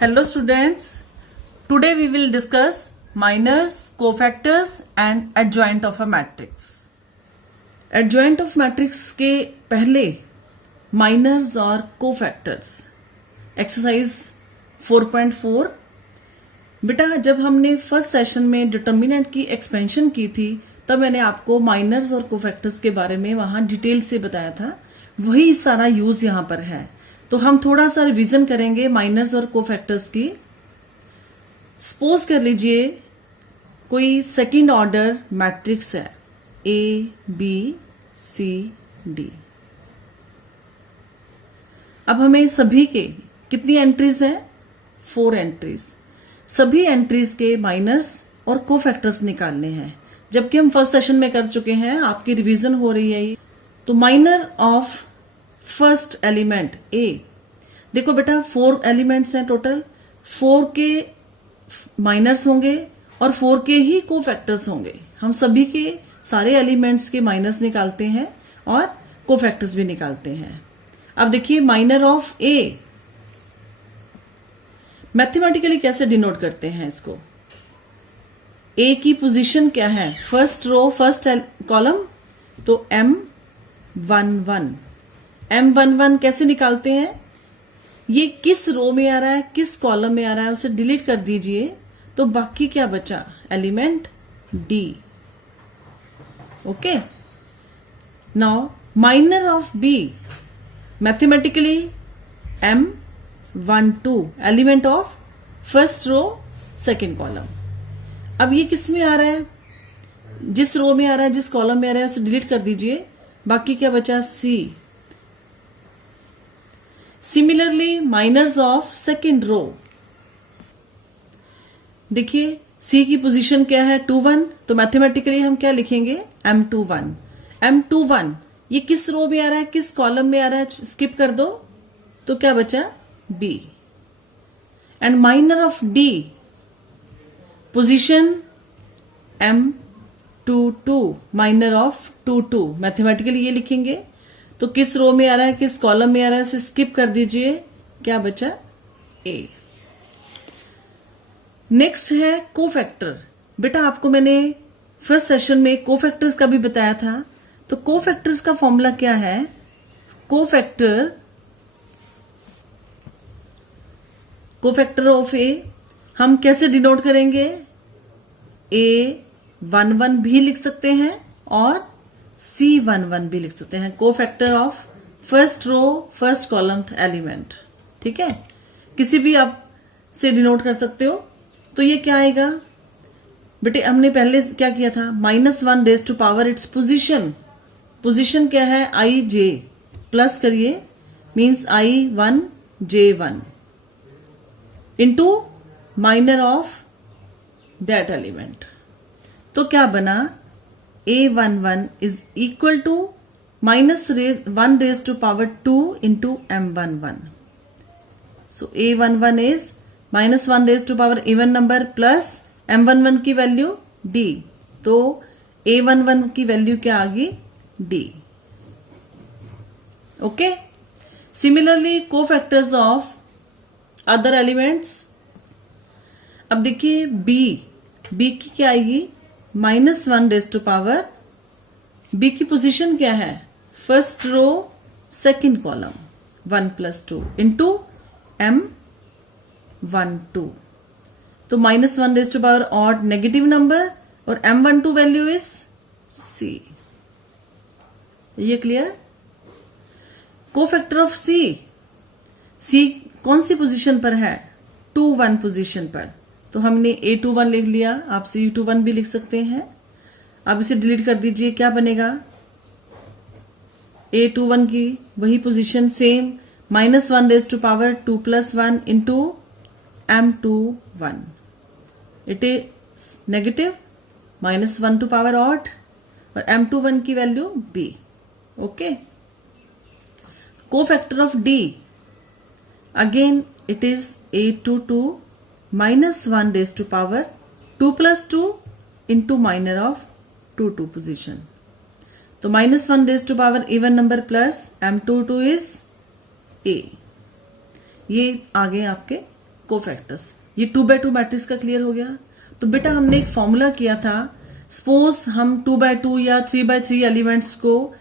Hello students, today we will discuss minors, cofactors and adjoint of a matrix. Adjoint of matrix के पहले minors और cofactors. Exercise 4.4. बेटा जब हमने first session में डिटर्मिनेंट की एक्सपेंशन की थी तब मैंने आपको माइनर्स और कोफैक्टर्स के बारे में वहां डिटेल से बताया था, वही सारा यूज यहां पर है। तो हम थोड़ा सा रिवीजन करेंगे माइनर्स और कोफैक्टर्स की। सपोज कर लीजिए कोई सेकंड ऑर्डर मैट्रिक्स है ए बी सी डी। अब हमें सभी के कितनी एंट्रीज हैं? 4 एंट्रीज। सभी एंट्रीज के माइनर्स और कोफैक्टर्स निकालने हैं, जबकि हम फर्स्ट सेशन में कर चुके हैं। आपकी रिवीजन हो रही है ये। तो माइनर ऑफ फर्स्ट एलिमेंट ए, देखो बेटा 4 एलिमेंट्स हैं टोटल, 4 के माइनर्स होंगे और 4 के ही कोफैक्टर्स होंगे। हम सभी के सारे एलिमेंट्स के माइनर्स निकालते हैं और कोफैक्टर्स भी निकालते हैं। अब देखिए माइनर ऑफ ए मैथमेटिकली कैसे डिनोट करते हैं इसको। ए की पोजीशन क्या है? फर्स्ट रो फर्स्ट कॉलम, तो M11। M11 कैसे निकालते हैं? ये किस रो में आ रहा है, किस कॉलम में आ रहा है, उसे डिलीट कर दीजिए तो बाकी क्या बचा? Element D. Okay, now minor of B mathematically M12, element of first row second column. अब ये किस में आ रहा है? जिस रो में आ रहा है, जिस कॉलम में आ रहा है उसे डिलीट कर दीजिए, बाकी क्या बचा? C. Similarly minors of second row, देखिए सी की पोजीशन क्या है? 21, तो मैथमेटिकली हम क्या लिखेंगे? M21। M21 ये किस रो में आ रहा है, किस कॉलम में आ रहा है? स्किप कर दो, तो क्या बचा? B. And minor of D position M22, minor of 22, mathematically ये लिखेंगे। तो किस रो में आ रहा है, किस कॉलम में आ रहा है, उसे स्किप कर दीजिए, क्या बचा? ए। नेक्स्ट है कोफैक्टर। बेटा आपको मैंने फर्स्ट सेशन में कोफैक्टर्स का भी बताया था। तो कोफैक्टर्स का फॉर्मूला क्या है? कोफैक्टर ऑफ ए हम कैसे डिनोट करेंगे? A11 भी लिख सकते हैं और C11 भी लिख सकते हैं। Cofactor of first row first column element, ठीक है, किसी भी आप से डिनोट कर सकते हो। तो ये क्या आएगा बेटे? हमने पहले क्या किया था? -1 raise to power its position. Position क्या है? IJ प्लस करिए, means I1J1 into minor of that element. तो क्या बना? A11 is equal to -1 raise to power 2 into M11। So A11 is -1 raise to power even number plus M11 की value D। तो A11 की value क्या आ गई? D। Okay, similarly cofactors of other elements. अब देखिए बी की क्या आएगी? -1 रेज टू पावर, बी की पोजीशन क्या है? First row second column, 1 + 2 into M12। तो -1 raise to power odd negative number और M12 वैल्यू इज C। ये क्लियर? कोफैक्टर ऑफ सी कौन सी पोजीशन पर है? 2-1 पोजीशन पर। तो हमने A21 लिख लिया, आप C21 भी लिख सकते हैं। अब इसे डिलीट कर दीजिए, क्या बनेगा? A21 की वही position same, -1 raise to power 2 + 1 into M21। It is negative, -1 to power odd और M21 की value B। Okay, cofactor of D again it is A22 -1 raise to power 2 + 2 into minor of 2 position. तो -1 raise to power even number plus M22 is A। ये आ गए आपके cofactors. ये 2x2 matrix का clear हो गया। तो बेटा हमने एक फॉर्मूला किया था, सपोज हम 2x2 या 3x3 एलिमेंट्स को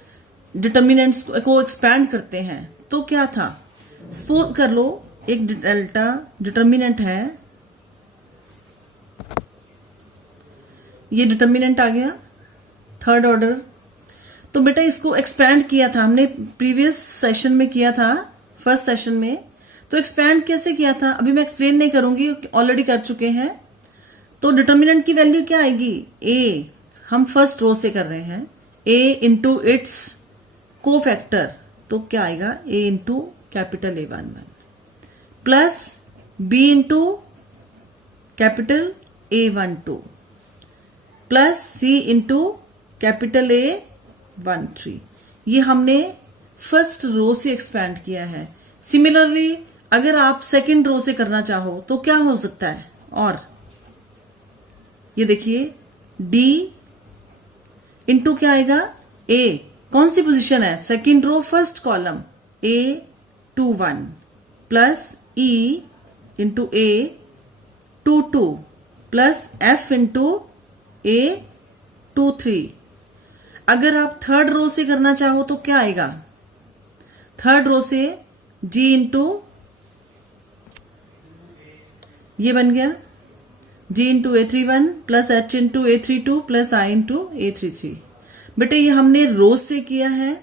डिटर्मिनेंट्स को एक्सपैंड करते हैं तो क्या था, सपोज कर लो एक डेल्टा डिटर्मिनेंट है, ये डिटर्मिनेंट आ गया थर्ड ऑर्डर। तो बेटा इसको एक्सपैंड किया था हमने, प्रीवियस सेशन में किया था, फर्स्ट सेशन में। तो एक्सपैंड कैसे किया था अभी मैं एक्सप्लेन नहीं करूंगी, ऑलरेडी कर चुके हैं। तो डिटर्मिनेंट की वैल्यू क्या आएगी, ए, हम फर्स्ट रो से कर रहे हैं, ए इंटू इट्स कोफैक्टर, तो क्या आएगा A into capital A11 plus B into capital A12 plus C into capital A13। ये हमने फर्स्ट रो से एक्सपैंड किया है। सिमिलरली अगर आप सेकंड रो से करना चाहो तो क्या हो सकता है, और ये देखिए डी इंटू क्या आएगा, ए, कौन सी पोजीशन है, second row first column, A21 plus E into A22 plus F into A23। अगर आप थर्ड रो से करना चाहो तो क्या आएगा, थर्ड रो से जी इंटू, ये बन गया G into A31 plus H into A32 plus I into A33। बेटे ये हमने रो से किया है,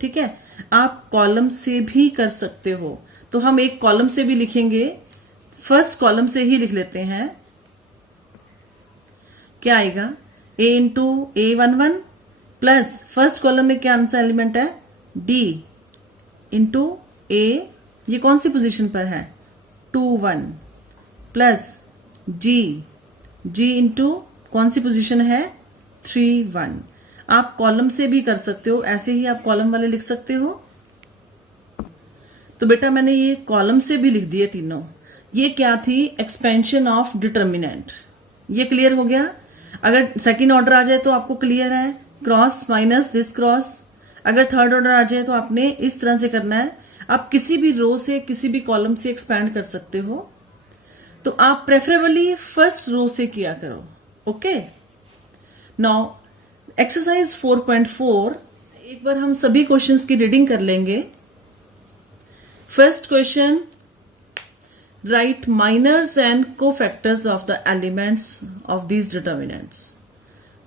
ठीक है, आप कॉलम से भी कर सकते हो। तो हम एक कॉलम से भी लिखेंगे, फर्स्ट कॉलम से ही लिख लेते हैं। क्या आएगा, a into A11 plus first column में क्या आंसर एलिमेंट है, d इंटू a, ये कौन सी पोजीशन पर है, 21 प्लस g इंटू कौन सी पोजीशन है, 31। आप कॉलम से भी कर सकते हो, ऐसे ही आप कॉलम वाले लिख सकते हो। तो बेटा मैंने ये कॉलम से भी लिख दिए तीनों। ये क्या थी, एक्सपेंशन ऑफ डिटर्मिनेंट। ये क्लियर हो गया। अगर सेकंड ऑर्डर आ जाए तो आपको क्लियर है, क्रॉस माइनस दिस क्रॉस। अगर थर्ड ऑर्डर आ जाए तो आपने इस तरह से करना है। आप किसी भी रो से किसी भी कॉलम से एक्सपैंड कर सकते हो, तो आप प्रेफरेबली फर्स्ट रो से किया करो। ओके, नाउ एक्सरसाइज 4.4, एक बार हम सभी क्वेश्चंस की रीडिंग कर लेंगे। First question, write minors and cofactors of the elements of these determinants.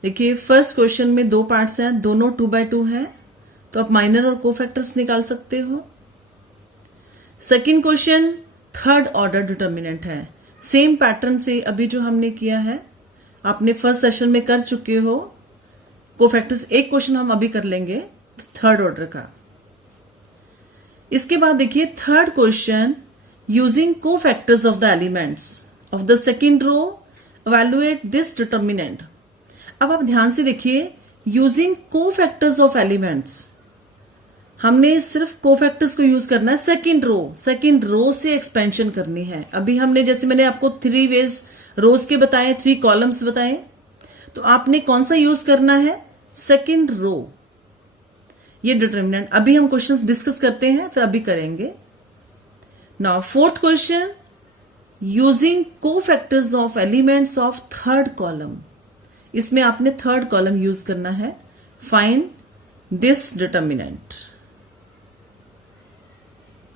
देखिए फर्स्ट क्वेश्चन में दो पार्ट्स हैं, दोनों 2x2 है, तो आप माइनर और कोफैक्टर्स निकाल सकते हो। Second question third order determinant है, सेम पैटर्न से अभी जो हमने किया है आपने फर्स्ट सेशन में कर चुके हो। कोफैक्टर्स एक क्वेश्चन हम अभी कर लेंगे थर्ड ऑर्डर का। इसके बाद देखिए third question, using cofactors of the elements of the second row evaluate this determinant. अब आप ध्यान से देखिए, यूजिंग कोफैक्टर्स ऑफ एलिमेंट्स, हमने सिर्फ कोफैक्टर्स को यूज करना है। सेकेंड रो से एक्सपेंशन करनी है। अभी हमने जैसे मैंने आपको 3 वेज रोज के बताए, 3 कॉलम्स बताए, तो आपने कौन सा यूज करना है, सेकेंड रो। ये डिटर्मिनेंट अभी हम क्वेश्चंस डिस्कस करते हैं, फिर अभी करेंगे। Now fourth question, using cofactors of elements of third column. इसमें आपने थर्ड कॉलम यूज करना है। Find this determinant.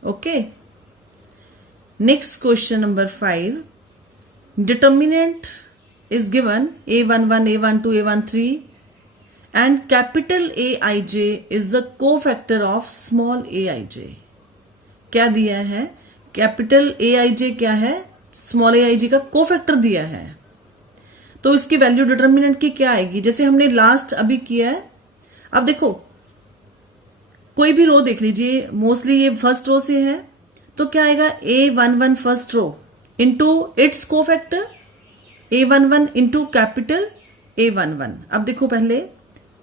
Okay, next question number 5, determinant is given A11, A12, A13 and capital Aij is the cofactor of small aij। क्या दिया है, capital Aij क्या है, small aij का कोफैक्टर दिया है। तो इसकी वैल्यू डिटर्मिनेंट की क्या आएगी, जैसे हमने लास्ट अभी किया है। अब देखो कोई भी रो देख लीजिए, मोस्टली ये फर्स्ट रो से है, तो क्या आएगा, A11 first row into its cofactor A11 into capital A11। अब देखो पहले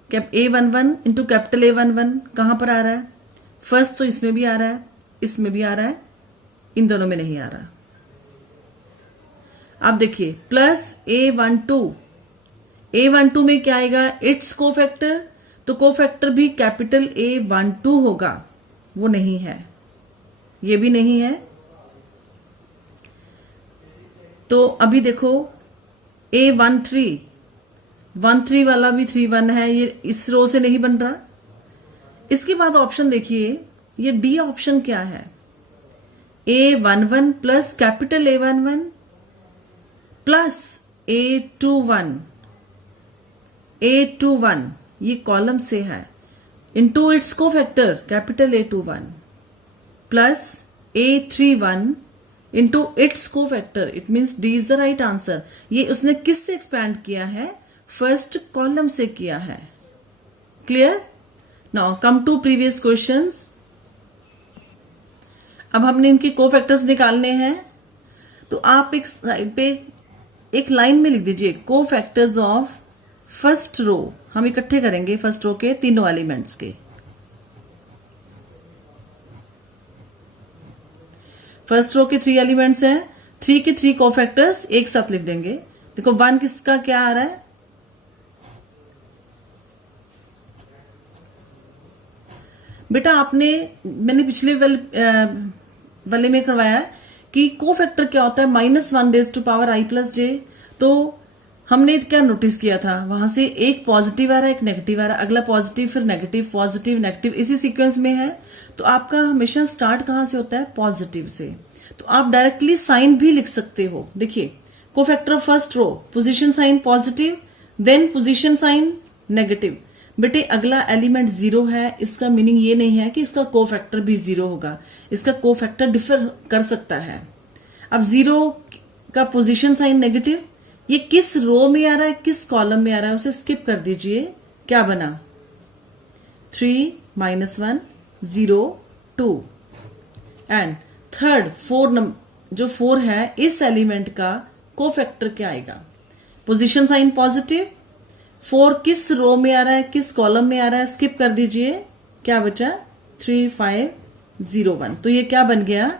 A11 इंटू कैपिटल A11 कहां पर आ रहा है, फर्स्ट तो इसमें भी आ रहा है, इसमें भी आ रहा है, इन दोनों में नहीं आ रहा। अब देखिए प्लस A12 में क्या आएगा, इट्स कोफैक्टर, तो कोफैक्टर भी कैपिटल A12 होगा, वो नहीं है, ये भी नहीं है। तो अभी देखो A13 वाला भी 3 1 है, ये इस रो से नहीं बन रहा। इसके बाद ऑप्शन देखिए, ये डी ऑप्शन क्या है, A11 plus capital A11 plus A21 ये कॉलम से है, into its cofactor capital A21 plus A31 into its cofactor, it means D is the right answer. ये उसने किससे एक्सपैंड किया है, फर्स्ट कॉलम से किया है। Clear? Now come to previous questions. अब हमने इनके कोफैक्टर्स निकालने हैं, तो आप एक साइड पे एक लाइन में लिख दीजिए कोफैक्टर्स ऑफ फर्स्ट रो। हम इकट्ठे करेंगे फर्स्ट रो के तीनों एलिमेंट्स के। फर्स्ट रो के 3 एलिमेंट्स हैं, 3 के 3 कोफैक्टर्स एक साथ लिख देंगे। देखो 1 किसका क्या आ रहा है, बेटा मैंने पिछले वाले में करवाया कि कोफैक्टर क्या होता है, -1 raise to power i plus J. तो हमने क्या नोटिस किया था, वहां से एक पॉजिटिव आ रहा है, एक नेगेटिव आ रहा है, अगला पॉजिटिव, फिर नेगेटिव, पॉजिटिव, नेगेटिव, इसी सीक्वेंस में है। तो आपका हमेशा स्टार्ट कहां से होता है, पॉजिटिव से। तो आप डायरेक्टली साइन भी लिख सकते हो। देखिए cofactor of first row, position sign positive, then position sign negative. बेटे अगला एलिमेंट 0 है, इसका मीनिंग ये नहीं है कि इसका कोफैक्टर भी 0 होगा, इसका कोफैक्टर डिफर कर सकता है। अब 0 का पोजीशन साइन नेगेटिव, ये किस रो में आ रहा है, किस कॉलम में आ रहा है, उसे स्किप कर दीजिए। क्या बना, 3 -1 0 2 एंड थर्ड 4 जो 4 है, इस एलिमेंट का कोफैक्टर क्या आएगा, पोजीशन साइन पॉजिटिव। 4 किस रो में आ रहा है, किस कॉलम में आ रहा है, स्किप कर दीजिए। क्या बचा, 3 5 0 1। तो ये क्या बन गया,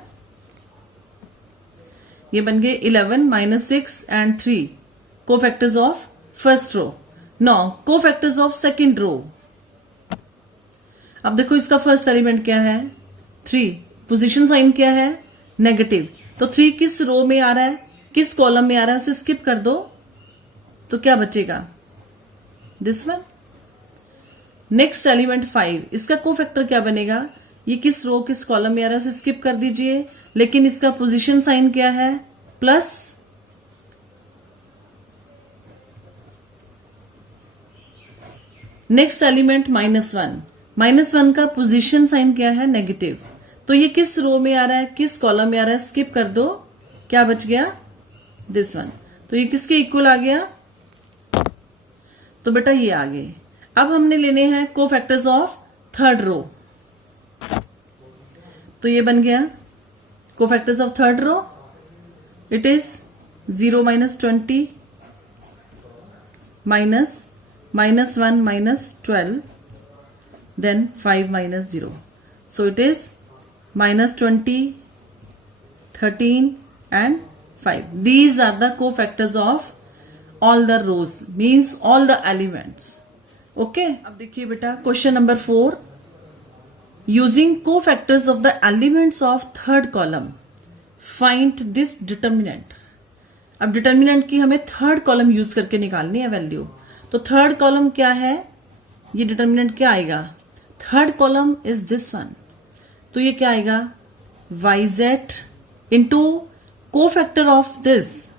ये बन गए 11 -6 and 3 cofactors of first row. Now cofactors of second row. अब देखो इसका फर्स्ट एलिमेंट क्या है, 3, पोजीशन साइन क्या है, नेगेटिव। तो 3 किस रो में आ रहा है, किस कॉलम में आ रहा है, उसे स्किप कर दो। तो क्या बचेगा, दिस वन। नेक्स्ट एलिमेंट 5, इसका कोफैक्टर क्या बनेगा, ये किस रो किस कॉलम में आ रहा है, उसे स्किप कर दीजिए। लेकिन इसका पोजीशन साइन क्या है, प्लस। नेक्स्ट एलिमेंट -1 का पोजीशन साइन क्या है, नेगेटिव। तो ये किस रो में आ रहा है, किस कॉलम में आ रहा है, स्किप कर दो। क्या बच गया, दिस वन। तो ये किसके इक्वल आ गया, तो बेटा ये आ गए। अब हमने लेने हैं कोफैक्टर्स ऑफ थर्ड रो। तो ये बन गया cofactors of third row, it is 0 -20 -1 -12 then 5 -0. So it is -20, 13 and 5. These are the cofactors of all the rows, means all the elements. Okay, अब देखिए बेटा question number 4, using cofactors of the elements of third column find this determinant. अब determinant की हमें third column use करके निकालनी है value. तो थर्ड कॉलम क्या है, ये डिटर्मिनेंट क्या आएगा, third column is this one. तो ये क्या आएगा, yz into cofactor of this.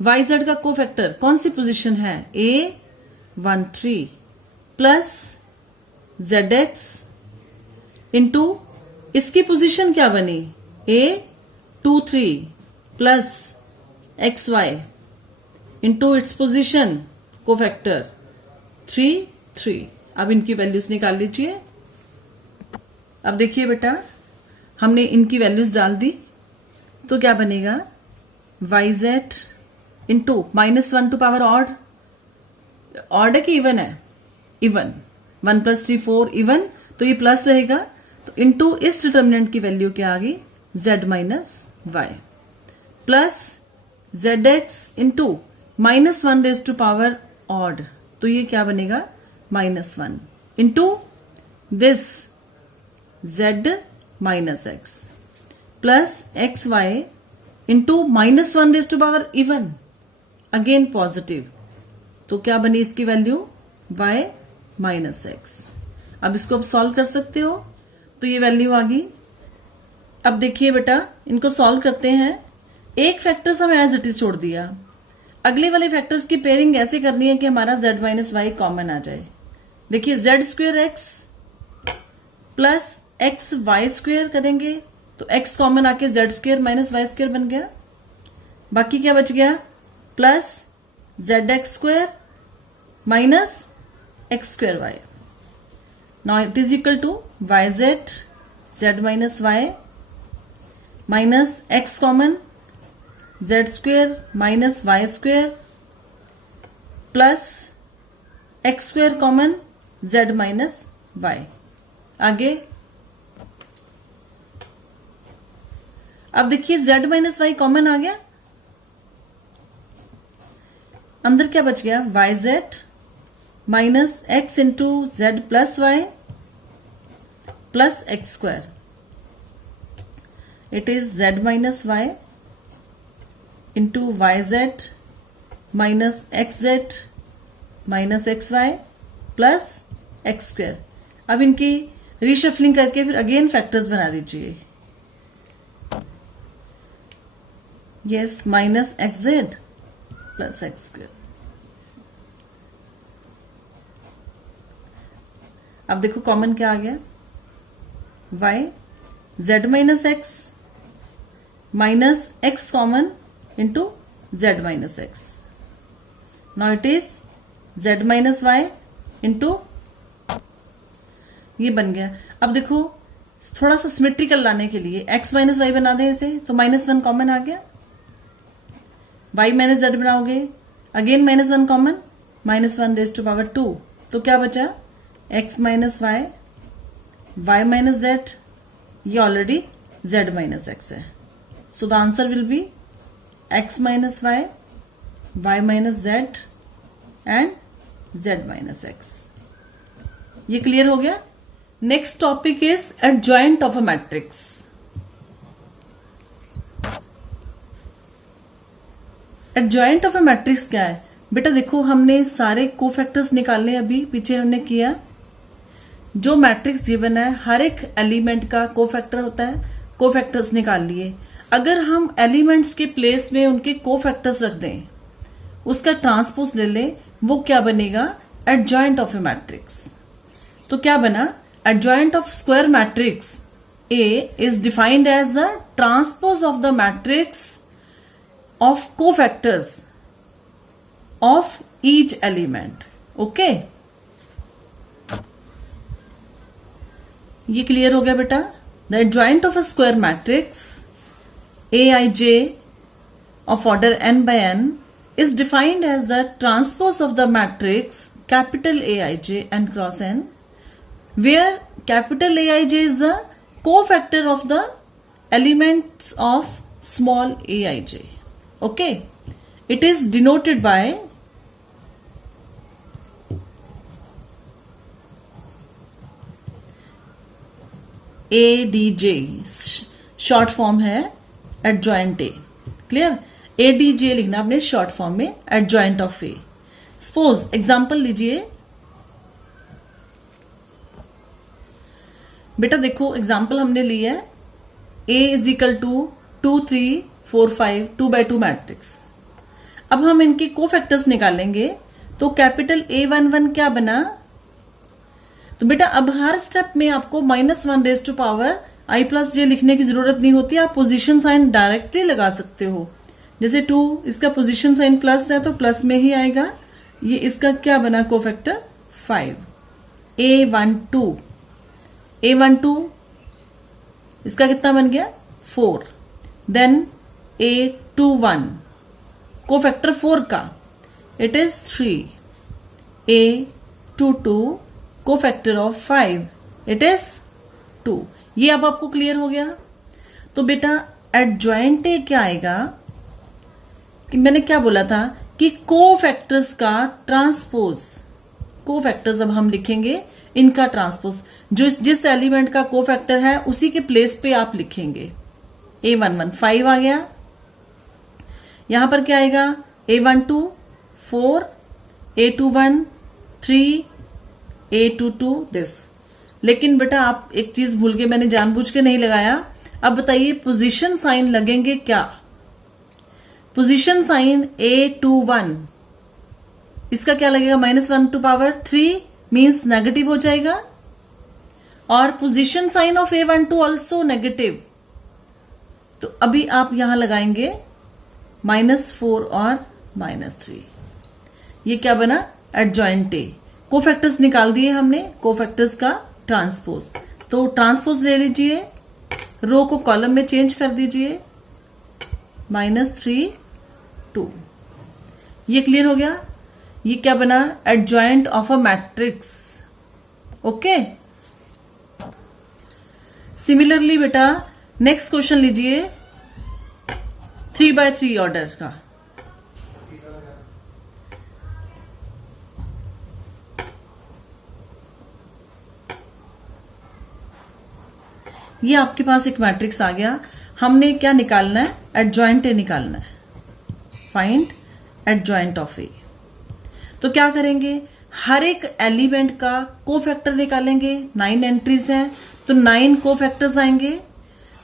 yz का कोफैक्टर कौन सी पोजीशन है, A13 प्लस zx इंटू इसकी पोजीशन क्या बनी, A23 plus xy into its position cofactor 3 अब इनकी वैल्यूज निकाल लीजिए। अब देखिए बेटा हमने इनकी वैल्यूज डाल दी, तो क्या बनेगा, yz into -1 to power odd है कि इवन है, इवन 1 + 3 4 इवन, तो ये प्लस रहेगा। तो इंटू इस डिटर्मिनेंट की वैल्यू क्या आ गई, z - y plus zx into -1 raise to power odd, तो ये क्या बनेगा, -1 into this z - x plus xy into -1 raise to power even, again positive, तो क्या बनी इसकी वैल्यू y -x। अब इसको आप सॉल्व कर सकते हो, तो ये वैल्यू आ गई। अब देखिए बेटा, इनको सॉल्व करते हैं। एक फैक्टर्स हमें एज इट इज छोड़ दिया, अगले वाले फैक्टर्स की पेयरिंग ऐसे करनी है कि हमारा z माइनस वाई कॉमन आ जाए। देखिए z² x plus x y square करेंगे तो x कॉमन आके z² माइनस वाई² बन गया। बाकी क्या बच गया, plus zx² minus x² y। Now it is equal to yz z minus y minus x common z² minus y² plus x² common z minus y। आगे अब देखिए z माइनस वाई कॉमन आ गया, अंदर क्या बच गया, yz minus x into z plus y plus x²। It is z minus y into yz minus xz minus xy plus x²। अब इनकी रीशफलिंग करके फिर अगेन फैक्टर्स बना दीजिए। Yes, minus xz plus x²। अब देखो कॉमन क्या आ गया, y z minus x minus x common into z minus x। Now it is z minus y into, ये बन गया। अब देखो थोड़ा सा सिमेट्रिकल लाने के लिए x माइनस वाई बना दें इसे, तो -1 कॉमन आ गया। y माइनस z बनाओगे, again -1 common, -1 raise to power 2, तो क्या बचा, x minus y, y minus z, ये ऑलरेडी z माइनस x है। So the answer will be x minus y, y minus z and z minus x। ये clear हो गया। Next topic is adjoint of a matrix. Adjoint of a matrix क्या है बेटा, देखो हमने सारे कोफैक्टर्स निकालने, अभी पीछे हमने किया। जो मैट्रिक्स गिवन है हर एक एलिमेंट का कोफैक्टर होता है, कोफैक्टर्स निकाल लिए। अगर हम एलिमेंट्स के प्लेस में उनके कोफैक्टर्स रख दें, उसका ट्रांसपोज ले लें, वो क्या बनेगा, एडजॉइंट ऑफ ए मैट्रिक्स। तो क्या बना, adjoint of square matrix A is defined as the transpose of the matrix of cofactors of each element. Okay, ये क्लियर हो गया बेटा। The adjoint of a square matrix aij of order n by n is defined as the transpose of the matrix capital Aij n cross n, where capital Aij is the cofactor of the elements of small aij. Okay, it is denoted by ADJ, short form है adjoint A. Clear, ADJ लिखना आपने short form में, adjoint of A. Suppose example लीजिए बेटा, देखो example हमने लिया है A is equal to 2 3 4 5 2 by 2 matrix. अब हम इनके कोफैक्टर्स निकालेंगे, तो कैपिटल A11 क्या बना, तो बेटा अब हर स्टेप में आपको -1 raise to power i plus J लिखने की जरूरत नहीं होती, आप पोजीशन साइन डायरेक्टली लगा सकते हो। जैसे 2, इसका पोजीशन साइन प्लस है तो प्लस में ही आएगा। ये इसका क्या बना, कोफैक्टर 5। A12 इसका कितना बन गया, 4। देन A21 कोफैक्टर 4 का, it is 3। A22 cofactor of 5, it is 2। ये अब आपको क्लियर हो गया। तो बेटा एडजॉइंट ए क्या आएगा, कि मैंने क्या बोला था कि कोफैक्टर्स का ट्रांसपोज, कोफैक्टर्स अब हम लिखेंगे इनका ट्रांसपोज, जो जिस एलिमेंट का कोफैक्टर है उसी के प्लेस पे आप लिखेंगे। A11 5 आ गया, यहां पर क्या आएगा, A12 4, A21 3, A22 दिस। लेकिन बेटा आप एक चीज भूल गए, मैंने जानबूझ के नहीं लगाया। अब बताइए पोजीशन साइन लगेंगे क्या? पोजीशन साइन A21, इसका क्या लगेगा, -1/3 मीन्स नेगेटिव हो जाएगा। और position sign of A12 also negative, तो अभी आप यहां लगाएंगे -4 और -3। ये क्या बना, एडजॉइंट A। कोफैक्टर्स निकाल दिए हमने, कोफैक्टर्स का ट्रांसपोज। तो ट्रांसपोज ले लीजिए, रो को कॉलम में चेंज कर दीजिए, -3 2। ये क्लियर हो गया। ये क्या बना, adjoint of a matrix. Okay, similarly बेटा नेक्स्ट क्वेश्चन लीजिए 3x3 ऑर्डर का। ये आपके पास एक मैट्रिक्स आ गया, हमने क्या निकालना है, एडजॉइंट ए निकालना है। फाइंड एडजॉइंट ऑफ ए। तो क्या करेंगे, हर एक एलिमेंट का कोफैक्टर निकालेंगे। 9 एंट्रीज हैं तो 9 कोफैक्टर्स आएंगे।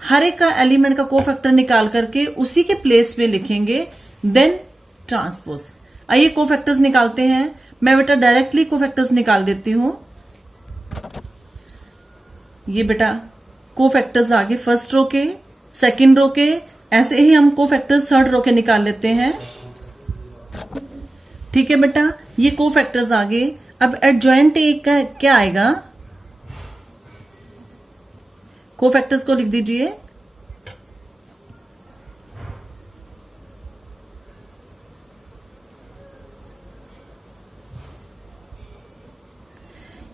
हर एक का एलिमेंट का कोफैक्टर निकाल करके उसी के प्लेस में लिखेंगे, देन ट्रांसपोज। आइए कोफैक्टर्स निकालते हैं। मैं बेटा डायरेक्टली कोफैक्टर्स निकाल देती हूं। ये बेटा कोफैक्टर्स आगे फर्स्ट रो के, सेकंड रो के, ऐसे ही हम कोफैक्टर्स थर्ड रो के निकाल लेते हैं। ठीक है बेटा, ये कोफैक्टर्स आगे। अब एडजॉइंट ए का क्या आएगा, कोफैक्टर्स को लिख दीजिए।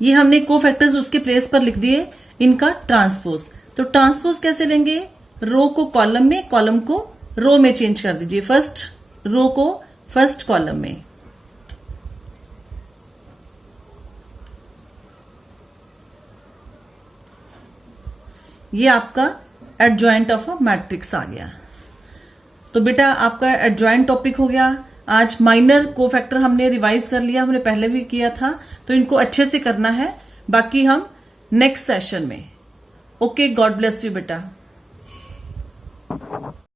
ये हमने कोफैक्टर्स उसके प्लेस पर लिख दिए, इनका ट्रांसपोज। तो ट्रांसपोज कैसे लेंगे, रो को कॉलम में, कॉलम को रो में चेंज कर दीजिए। फर्स्ट रो को फर्स्ट कॉलम में। ये आपका एडजॉइंट ऑफ अ मैट्रिक्स आ गया। तो बेटा आपका एडजॉइंट टॉपिक हो गया। आज माइनर कोफैक्टर हमने रिवाइज कर लिया, हमने पहले भी किया था, तो इनको अच्छे से करना है। बाकी हम नेक्स्ट सेशन में। ओके, गॉड ब्लेस यू बेटा।